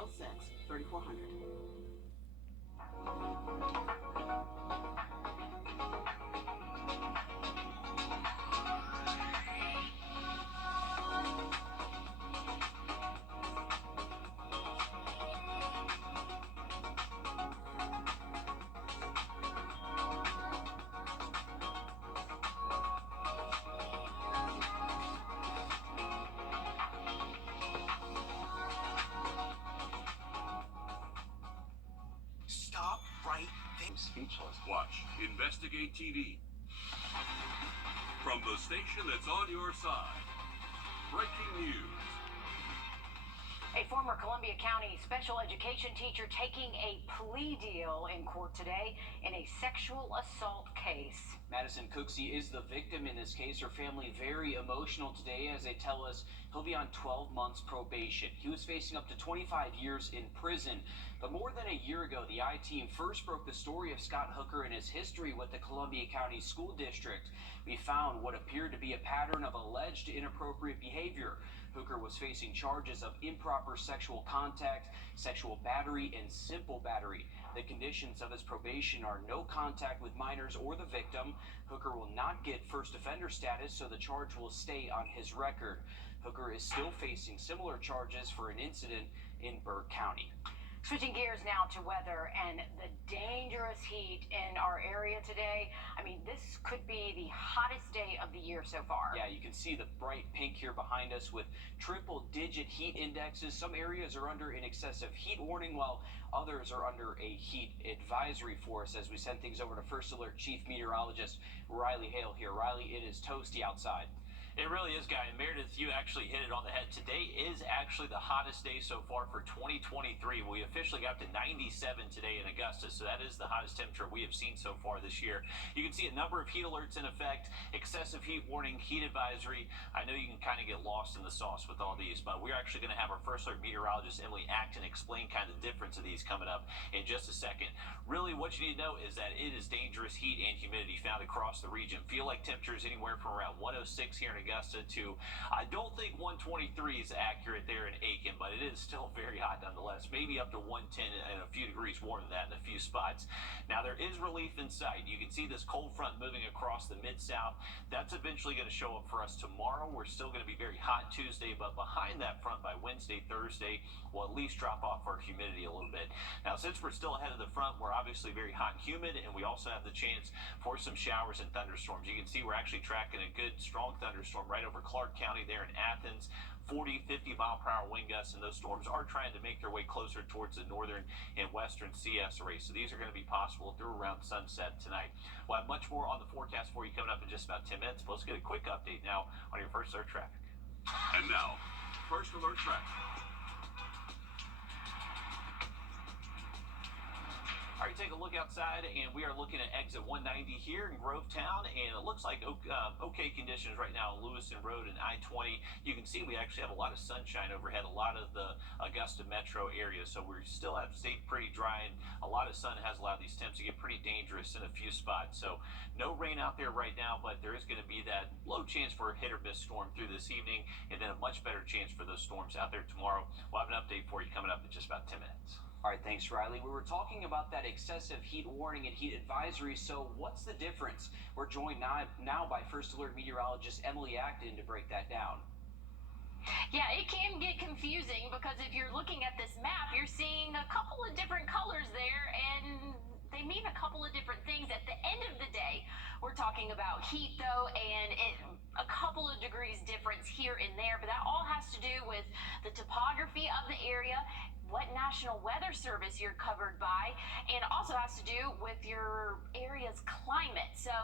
306-3400. Stop right there. Speechless. Watch Investigate TV. From the station that's on your side. Breaking news. A former Columbia County special education teacher taking a plea deal in court today in a sexual assault case. Madison Cooksey is the victim in this case. Her family very emotional today as they tell us he'll be on 12 months probation. He was facing up to 25 years in prison. But more than a year ago, the I-Team first broke the story of Scott Hooker and his history with the Columbia County School District. We found what appeared to be a pattern of alleged inappropriate behavior. Hooker was facing charges of improper sexual contact, sexual battery, and simple battery. The conditions of his probation are no contact with minors or the victim. Hooker will not get first offender status, so the charge will stay on his record. Hooker is still facing similar charges for an incident in Burke County. Switching gears now to weather and the dangerous heat in our area today. I mean, this could be the hottest day of the year so far. Yeah, you can see the bright pink here behind us with triple-digit heat indexes. Some areas are under an excessive heat warning, while others are under a heat advisory for us as we send things over to First Alert Chief Meteorologist Riley Hale here. Riley, it is toasty outside. It really is, Guy. And Meredith, you actually hit it on the head. Today is actually the hottest day so far for 2023. We officially got up to 97 today in Augusta, so that is the hottest temperature we have seen so far this year. You can see a number of heat alerts in effect, excessive heat warning, heat advisory. I know you can kind of get lost in the sauce with all these, but we're actually going to have our First Alert meteorologist, Emily Acton, explain kind of the difference of these coming up in just a second. Really, what you need to know is that it is dangerous heat and humidity found across the region. Feel like temperatures anywhere from around 106 here in Augusta to, I don't think 123 is accurate there in Aiken, but it is still very hot nonetheless, maybe up to 110 and a few degrees warmer than that in a few spots. Now there is relief in sight. You can see this cold front moving across the mid-south. That's eventually going to show up for us tomorrow. We're still going to be very hot Tuesday, but behind that front by Wednesday, Thursday, we'll at least drop off our humidity a little bit. Now since we're still ahead of the front, we're obviously very hot and humid, and we also have the chance for some showers and thunderstorms. You can see we're actually tracking a good strong thunderstorm right over Clark County there in Athens. 40, 50 mile per hour wind gusts, and those storms are trying to make their way closer towards the northern and western CS array. So these are going to be possible through around sunset tonight. We'll have much more on the forecast for you coming up in just about 10 minutes. But let's get a quick update now on your First Alert traffic. And now, First Alert traffic. All right, take a look outside, and we are looking at exit 190 here in Grovetown, and it looks like okay conditions right now on Lewiston Road and I-20. You can see we actually have a lot of sunshine overhead, a lot of the Augusta metro area, so we still have stayed pretty dry, and a lot of sun has allowed these temps to get pretty dangerous in a few spots. So no rain out there right now, but there is going to be that low chance for a hit or miss storm through this evening, and then a much better chance for those storms out there tomorrow. We'll have an update for you coming up in just about 10 minutes. All right, thanks, Riley. We were talking about that excessive heat warning and heat advisory, so what's the difference? We're joined now by First Alert meteorologist Emily Acton to break that down. Yeah, it can get confusing because if you're looking at this map, you're seeing a couple of different colors there, and they mean a couple of different things. At the end of the day, we're talking about heat, though, and a couple of degrees difference here and there, but that all has to do with the topography of the area, what National Weather Service you're covered by, and also has to do with your area's climate. So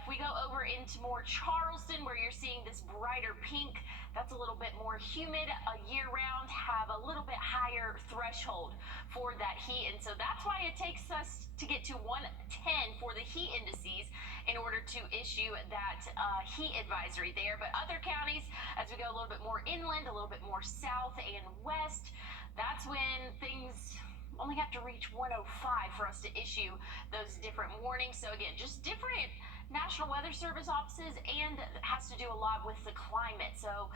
if we go over into more Charleston, where you're seeing this brighter pink, that's a little bit more humid year-round, have a little bit higher threshold for that heat. And so that's why it takes us to get to 110 for the heat indices in order to issue that heat advisory there. But other counties, as we go a little bit more inland, a little bit more south and west, that's when things only have to reach 105 for us to issue those different warnings. So again, just different National Weather Service offices, and has to do a lot with the climate. So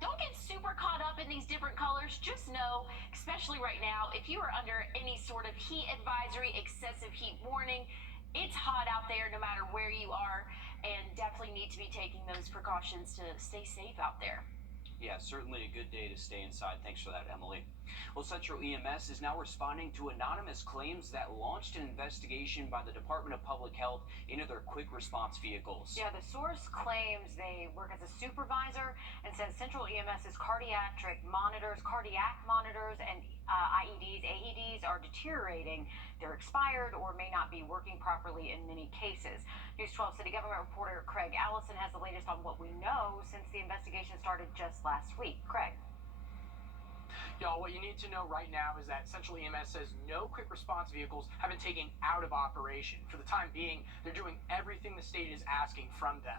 don't get super caught up in these different colors. Just know, especially right now, if you are under any sort of heat advisory, excessive heat warning, it's hot out there no matter where you are, and definitely need to be taking those precautions to stay safe out there. Yeah, certainly a good day to stay inside. Thanks for that, Emily. Well, Central EMS is now responding to anonymous claims that launched an investigation by the Department of Public Health into their quick response vehicles. Yeah, the source claims they work as a supervisor and says Central EMS's cardiac monitors, and IEDs, AEDs are deteriorating. They're expired or may not be working properly in many cases. News 12 City Government reporter Craig Allison has the latest on what we know since the investigation started just last week. Craig. Y'all, what you need to know right now is that Central EMS says no quick response vehicles have been taken out of operation. For the time being, they're doing everything the state is asking from them.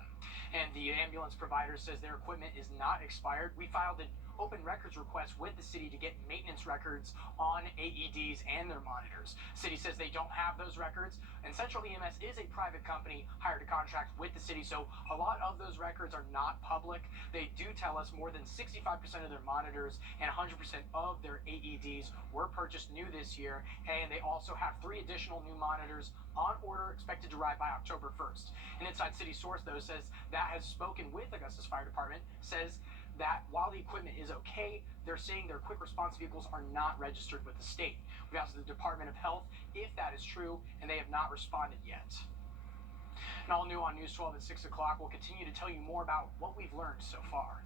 And the ambulance provider says their equipment is not expired. We filed an open records request with the city to get maintenance records on AEDs and their monitors. City says they don't have those records, and Central EMS is a private company hired to contract with the city, so a lot of those records are not public. They do tell us more than 65% of their monitors and 100% of their AEDs were purchased new this year, and they also have 3 additional new monitors on order, expected to arrive by October 1st. An inside city source, though, says that has spoken with Augusta's Fire Department, says that while the equipment is okay, they're saying their quick response vehicles are not registered with the state. We've asked the Department of Health if that is true, and they have not responded yet. And all new on News 12 at 6 o'clock, we'll continue to tell you more about what we've learned so far.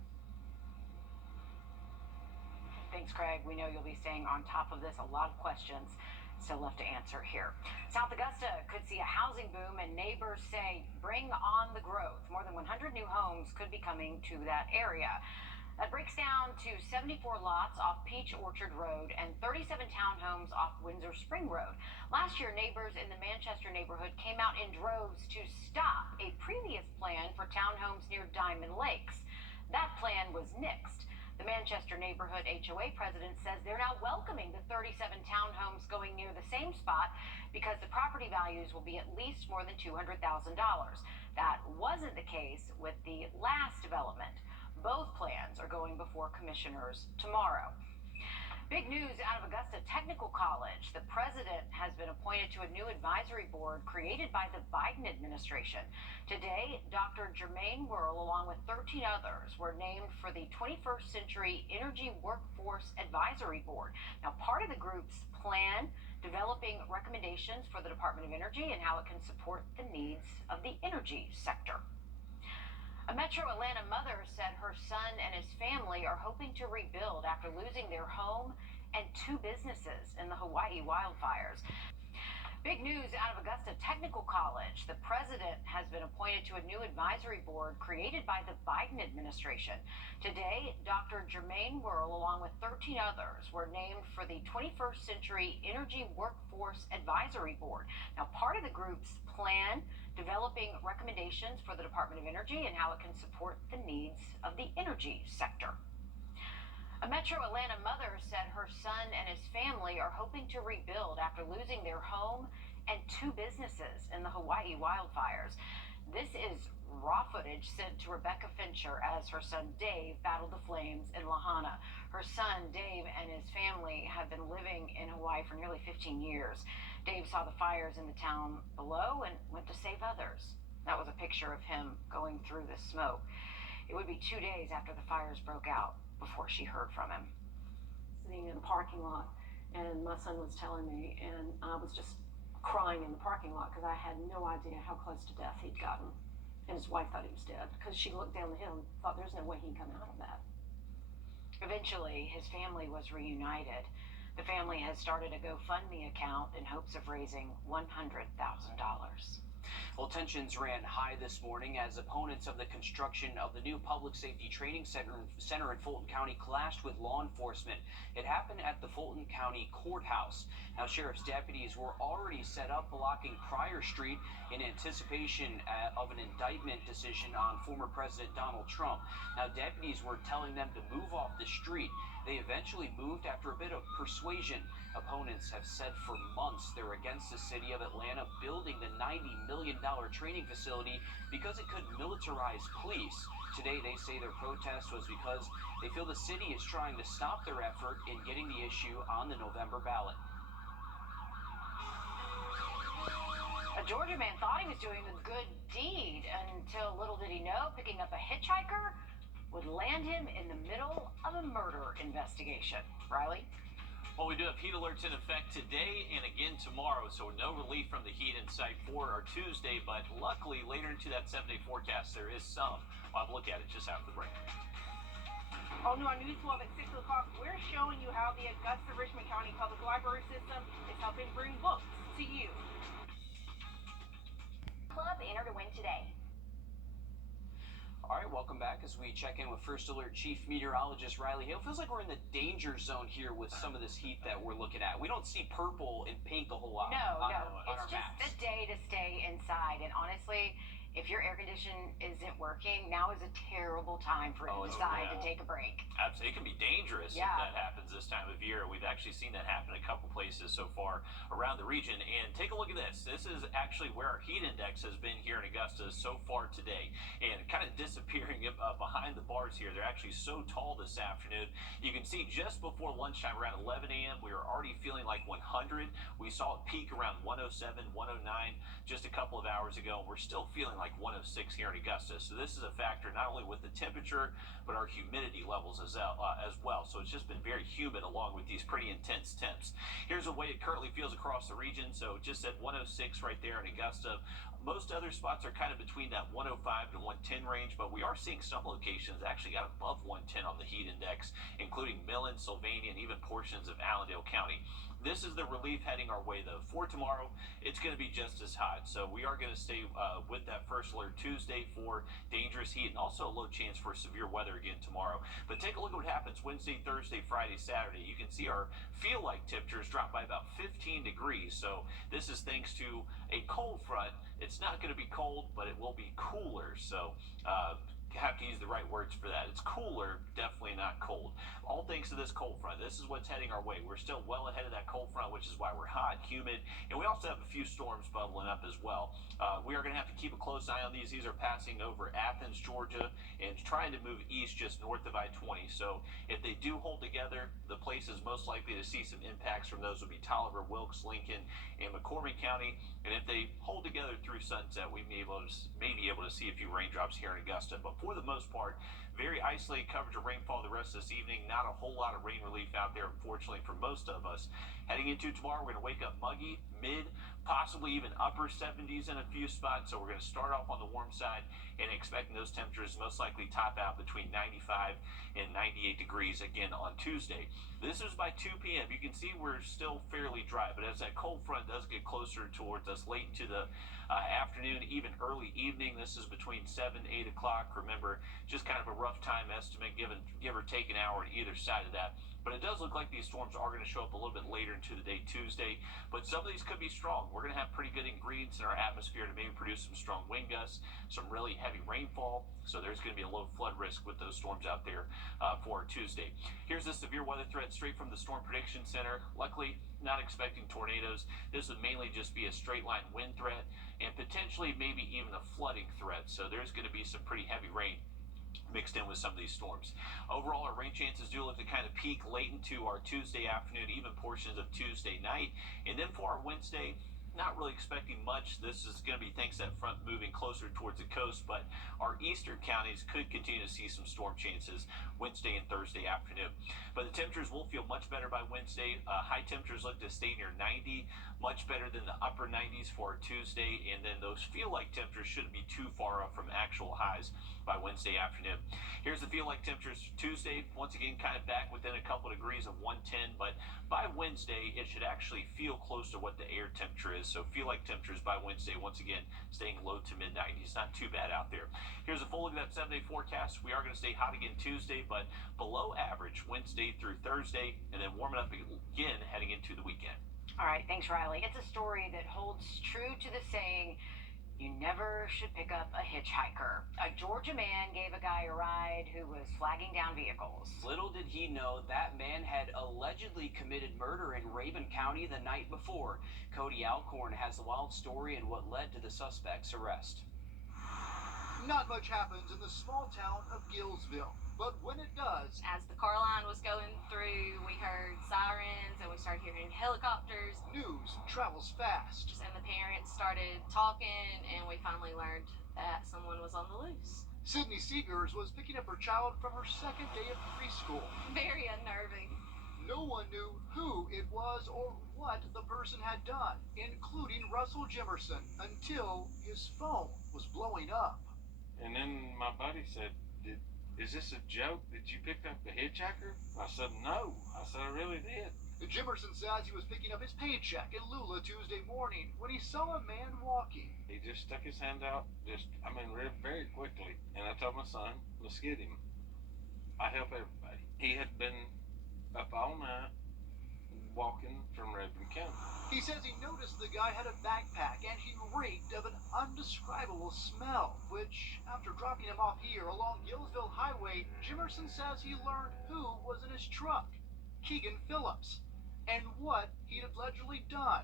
Thanks, Craig. We know you'll be staying on top of this. A lot of questions still left to answer here. South Augusta could see a housing boom, and neighbors say bring on the growth. More than 100 new homes could be coming to that area. That breaks down to 74 lots off Peach Orchard Road and 37 townhomes off Windsor Spring Road. Last year, neighbors in the Manchester neighborhood came out in droves to stop a previous plan for townhomes near Diamond Lakes. That plan was nixed. The Manchester neighborhood HOA president says they're now welcoming the 37 townhomes going near the same spot because the property values will be at least more than $200,000. That wasn't the case with the last development. Both plans are going before commissioners tomorrow. Big news out of Augusta Technical College. The president has been appointed to a new advisory board created by the Biden administration. Today, Dr. Jermaine Worrell, along with 13 others, were named for the 21st Century Energy Workforce Advisory Board. Now, part of the group's plan developing recommendations for the Department of Energy and how it can support the needs of the energy sector. A Metro Atlanta mother said her son and his family are hoping to rebuild after losing their home and 2 businesses in the Hawaii wildfires. Big news out of Augusta Technical College. The president has been appointed to a new advisory board created by the Biden administration. Today, Dr. Jermaine Worrell, along with 13 others, were named for the 21st Century Energy Workforce Advisory Board. Now, part of the group's plan developing recommendations for the Department of Energy and how it can support the needs of the energy sector. A Metro Atlanta mother said her son and his family are hoping to rebuild after losing their home and 2 businesses in the Hawaii wildfires. This is raw footage sent to Rebecca Fincher as her son Dave battled the flames in Lahaina. Her son Dave and his family have been living in Hawaii for nearly 15 years. Dave saw the fires in the town below and went to save others. That was a picture of him going through the smoke. It would be 2 days after the fires broke out before she heard from him. Sitting in the parking lot, and my son was telling me, and I was just crying in the parking lot because I had no idea how close to death he'd gotten. And his wife thought he was dead because she looked down the hill and thought there's no way he'd come out of that. Eventually, his family was reunited. The family has started a GoFundMe account in hopes of raising $100,000. Well, tensions ran high this morning as opponents of the construction of the new public safety training center in Fulton County clashed with law enforcement. It happened at the Fulton County Courthouse. Now, sheriff's deputies were already set up blocking Pryor Street in anticipation of an indictment decision on former President Donald Trump. Now, deputies were telling them to move off the street. They eventually moved after a bit of persuasion. Opponents have said for months they're against the city of Atlanta building the $90 million training facility because it could militarize police. Today, they say their protest was because they feel the city is trying to stop their effort in getting the issue on the November ballot. A Georgia man thought he was doing a good deed until little did he know picking up a hitchhiker would land him in the middle of a murder investigation. Riley? Well, we do have heat alerts in effect today and again tomorrow, so no relief from the heat in sight for our Tuesday, but luckily later into that 7-day forecast there is some. We'll have a look at it just after the break. On our News 12 at 6 o'clock, we're showing you how the Augusta-Richmond County Public Library System is helping bring books to you. Club enter to win today. All right, welcome back as we check in with First Alert Chief Meteorologist Riley Hale. Feels like we're in the danger zone here with some of this heat that we're looking at. We don't see purple and pink a whole lot. No, on it's our just maps. a day to stay inside. And honestly, if your air conditioning isn't working, now is a terrible time for it to decide to take a break. Absolutely. It can be dangerous if that happens this time of year. We've actually seen that happen a couple places so far around the region. And take a look at this. This is actually where our heat index has been here in Augusta so far today. And kind of disappearing behind the bars here. They're actually so tall this afternoon. You can see just before lunchtime, around 11 a.m., we were already feeling like 100. We saw it peak around 107, 109 just a couple of hours ago. And we're still feeling like 106 here in Augusta. So this is a factor not only with the temperature, but our humidity levels as well. So it's just been very humid along with these pretty intense temps. Here's the way it currently feels across the region. So just at 106 right there in Augusta. Most other spots are kind of between that 105 to 110 range, but we are seeing some locations actually got above 110 on the heat index, including Millen, Sylvania, and even portions of Allendale County. This is the relief heading our way, though. For tomorrow, it's going to be just as hot. So we are going to stay with that First Alert Tuesday for dangerous heat and also a low chance for severe weather again tomorrow. But take a look at what happens Wednesday, Thursday, Friday, Saturday. You can see our feel-like temperatures drop by about 15 degrees. So this is thanks to a cold front. It's not going to be cold, but it will be cooler. So have to use the right words for that. It's cooler, definitely not cold. All thanks to this cold front. This is what's heading our way. We're still well ahead of that cold front, which is why we're hot, humid, and we also have a few storms bubbling up as well. We are going to have to keep a close eye on these. These are passing over Athens, Georgia, and trying to move east just north of I-20. So if they do hold together, the places most likely to see some impacts from those would be Tolliver, Wilkes, Lincoln, and McCormick County. And if they hold together through sunset, we may be able to see a few raindrops here in Augusta. But for the most part, very isolated coverage of rainfall the rest of this evening. Not a whole lot of rain relief out there, unfortunately, for most of us. Heading into tomorrow, we're going to wake up muggy, mid, possibly even upper 70s in a few spots. So we're going to start off on the warm side and expecting those temperatures most likely top out between 95 and 98 degrees again on Tuesday. This is by 2 p.m. You can see we're still fairly dry, but as that cold front does get closer towards us late into the afternoon, even early evening, this is between 7 and 8 o'clock. Remember, just kind of a rough time estimate, give or take an hour on either side of that. But it does look like these storms are going to show up a little bit later into the day Tuesday. But some of these could be strong. We're going to have pretty good ingredients in our atmosphere to maybe produce some strong wind gusts, some really heavy rainfall. So there's going to be a low flood risk with those storms out there for Tuesday. Here's the severe weather threat straight from the Storm Prediction Center. Luckily, not expecting tornadoes. This would mainly just be a straight line wind threat and potentially maybe even a flooding threat. So there's going to be some pretty heavy rain mixed in with some of these storms. Overall, our rain chances do look to kind of peak late into our Tuesday afternoon, even portions of Tuesday night. And then for our Wednesday, not really expecting much. This is going to be thanks to that front moving closer towards the coast, but our eastern counties could continue to see some storm chances Wednesday and Thursday afternoon. But the temperatures will feel much better by Wednesday. High temperatures look to stay near 90, much better than the upper 90s for Tuesday, and then those feel-like temperatures shouldn't be too far off from actual highs by Wednesday afternoon. Here's the feel-like temperatures Tuesday, once again kind of back within a couple degrees of 110, but by Wednesday it should actually feel close to what the air temperature is. So feel-like temperatures by Wednesday, once again, staying low to mid-90s. Not too bad out there. Here's a full look at that 7-day forecast. We are going to stay hot again Tuesday, but below average Wednesday through Thursday, and then warming up again heading into the weekend. All right, thanks, Riley. It's a story that holds true to the saying, You never should pick up a hitchhiker. A Georgia man gave a guy a ride who was flagging down vehicles. Little did he know that man had allegedly committed murder in Raven County the night before. Cody Alcorn has the wild story and what led to the suspect's arrest. Not much happens in the small town of Gillsville, but when it does, As the car line was going through, we heard sirens and we started hearing helicopters. news travels fast. And the parents started talking, and we finally learned that someone was on the loose. Sydney Seegers was picking up her child from her second day of preschool. Very unnerving. No one knew who it was or what the person had done, including Russell Jimerson, until his phone was blowing up. And then my buddy said, is this a joke that you picked up a hitchhiker? I said, no. I said, I really did. Jimerson says he was picking up his paycheck in Lula Tuesday morning when he saw a man walking. He just stuck his hand out, very quickly. And I told my son, let's get him. I help everybody. He had been up all night walking from Raven County. He says he noticed the guy had a backpack and he reeked of an undescribable smell, which, after dropping him off here along Gillsville Highway, Jimerson says he learned who was in his truck, Keegan Phillips, and what he'd allegedly done,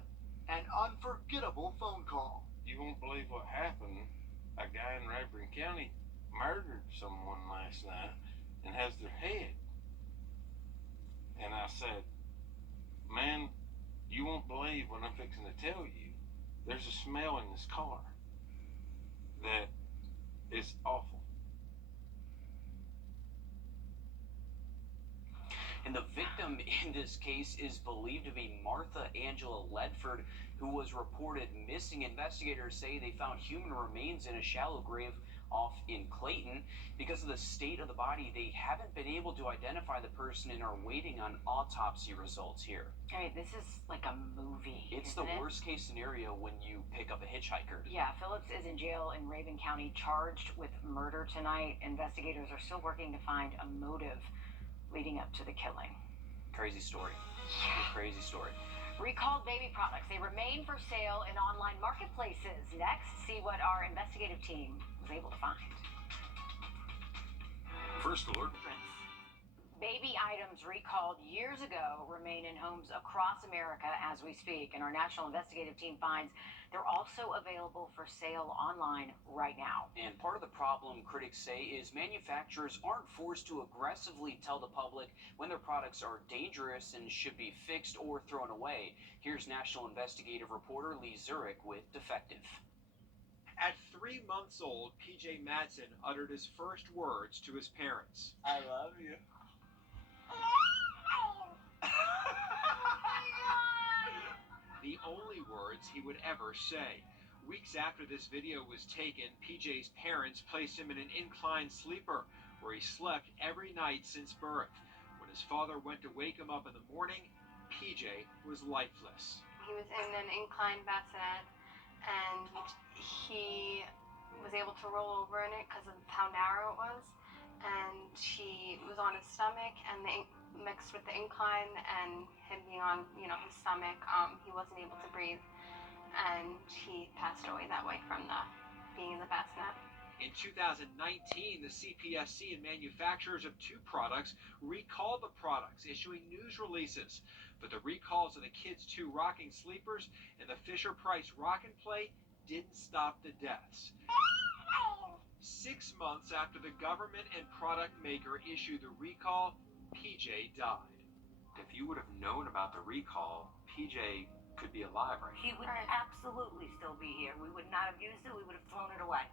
an unforgettable phone call. You won't believe what happened. A guy in Raven County murdered someone last night and has their head. And I said, man, you won't believe what I'm fixing to tell you. There's a smell in this car that is awful. And the victim in this case is believed to be Martha Angela Ledford, who was reported missing. Investigators say they found human remains in a shallow grave off in Clayton. Because of the state of the body, they haven't been able to identify the person and are waiting on autopsy results here. All right, this is like a movie. It's the worst case scenario when you pick up a hitchhiker. Yeah, Phillips is in jail in Raven County, charged with murder tonight. Investigators are still working to find a motive leading up to the killing. Crazy story. Crazy story. Recalled baby products. They remain for sale in online marketplaces. Next, see what our investigative team was able to find. First alert. Baby items recalled years ago remain in homes across America as we speak, and our national investigative team finds they're also available for sale online right now. And part of the problem, critics say, is manufacturers aren't forced to aggressively tell the public when their products are dangerous and should be fixed or thrown away. Here's national investigative reporter Lee Zurich with Defective. At 3 months old, PJ Madsen uttered his first words to his parents. I love you. The only words he would ever say. Weeks after this video was taken, PJ's parents placed him in an incline sleeper where he slept every night since birth. When his father went to wake him up in the morning, PJ was lifeless. He was in an inclined bassinet, and he was able to roll over in it because of how narrow it was. And he was on his stomach, and mixed with the incline and him being on, his stomach, he wasn't able to breathe, and he passed away that way from being in the bassinet. In 2019, the CPSC and manufacturers of 2 products recalled the products, issuing news releases. But the recalls of the Kids 2 rocking sleepers and the Fisher-Price Rock and Play didn't stop the deaths. 6 months after the government and product maker issued the recall, PJ died. If you would have known about the recall, PJ could be alive right now. He would absolutely still be here. We would not have used it. We would have thrown it away.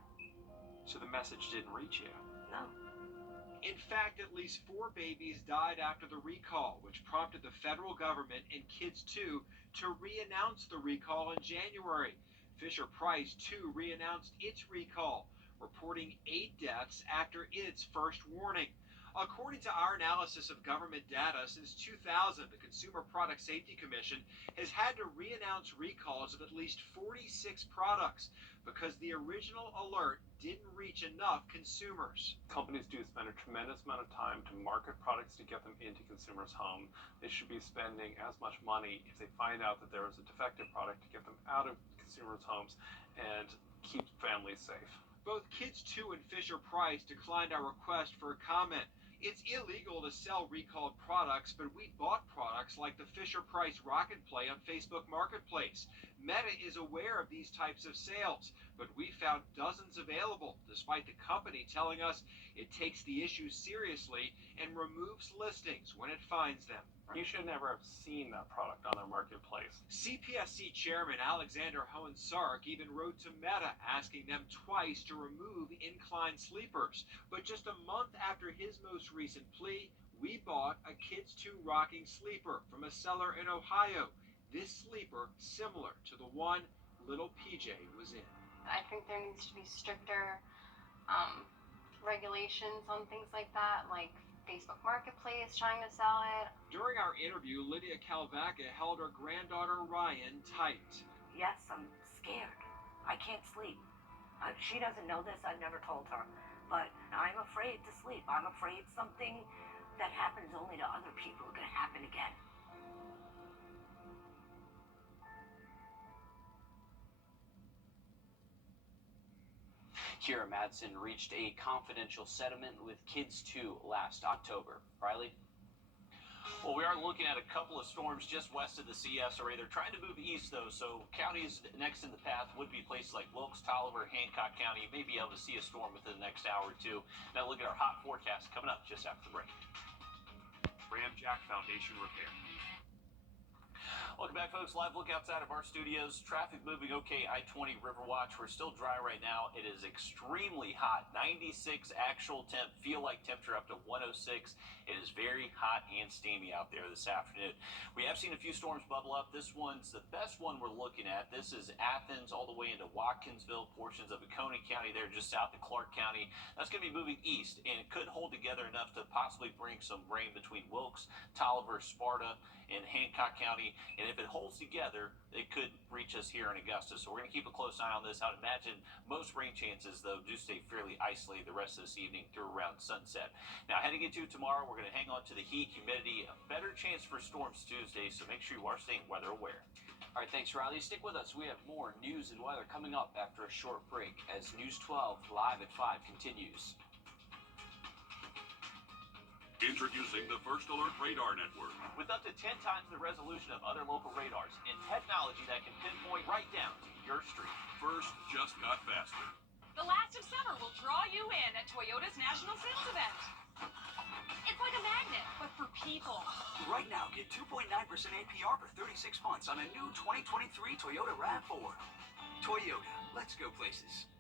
So the message didn't reach you? No. In fact, at least 4 babies died after the recall, which prompted the federal government and Kids 2 to re-announce the recall in January. Fisher-Price, too, re-announced its recall, reporting 8 deaths after its first warning. According to our analysis of government data, since 2000, the Consumer Product Safety Commission has had to re-announce recalls of at least 46 products because the original alert didn't reach enough consumers. Companies do spend a tremendous amount of time to market products to get them into consumers' home. They should be spending as much money if they find out that there is a defective product to get them out of consumers' homes and keep families safe. Both Kids 2 and Fisher-Price declined our request for a comment. It's illegal to sell recalled products, but we bought products like the Fisher-Price Rocket Play on Facebook Marketplace. Meta is aware of these types of sales, but we found dozens available, despite the company telling us it takes the issue seriously and removes listings when it finds them. You should never have seen that product on their marketplace. CPSC Chairman Alexander Hohn-Sark even wrote to Meta asking them twice to remove incline sleepers. But just a month after his most recent plea, we bought a Kids 2 rocking sleeper from a seller in Ohio. This sleeper similar to the one little PJ was in. I think there needs to be stricter regulations on things like that, like Facebook Marketplace trying to sell it. During our interview, Lydia Calvaca held her granddaughter Ryan tight. Yes, I'm scared. I can't sleep. She doesn't know this. I've never told her. But I'm afraid to sleep. I'm afraid something that happens only to other people is going to happen again. Kira Madsen reached a confidential settlement with Kids 2 last October. Riley? Well, we are looking at a couple of storms just west of the CS area. They're trying to move east, though, so counties next in the path would be places like Wilkes, Tolliver, Hancock County. You may be able to see a storm within the next hour or two. Now look at our hot forecast coming up just after the break. Ramjack Foundation Repair. Welcome back, folks. Live look outside of our studios. Traffic moving okay. I-20 Riverwatch. We're still dry right now. It is extremely hot. 96 actual temp. Feel like temperature up to 106. It is very hot and steamy out there this afternoon. We have seen a few storms bubble up. This one's the best one we're looking at. This is Athens all the way into Watkinsville, portions of Oconee County there just south of Clark County. That's going to be moving east, and it could hold together enough to possibly bring some rain between Wilkes, Tolliver, Sparta, and Hancock County. And if it holds together, it could reach us here in Augusta. So we're going to keep a close eye on this. I'd imagine most rain chances, though, do stay fairly isolated the rest of this evening through around sunset. Now, heading into tomorrow, we're going to hang on to the heat, humidity, a better chance for storms Tuesday, so make sure you are staying weather aware. All right, thanks, Riley. Stick with us. We have more news and weather coming up after a short break as News 12 Live at 5 continues. Introducing the First Alert Radar Network. With up to 10 times the resolution of other local radars and technology that can pinpoint right down to your street. First just got faster. The last of summer will draw you in at Toyota's National Sales Event. It's like a magnet, but for people. Right now, get 2.9% APR for 36 months on a new 2023 Toyota RAV4. Toyota, let's go places.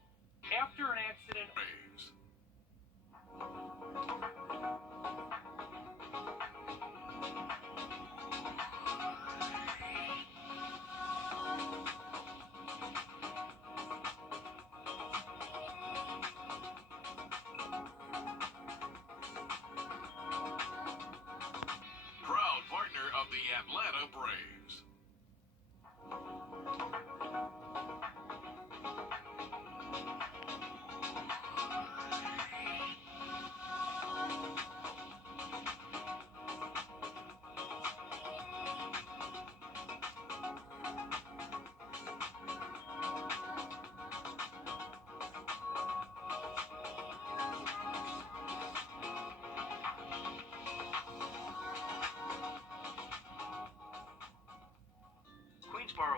After an accident... Waves.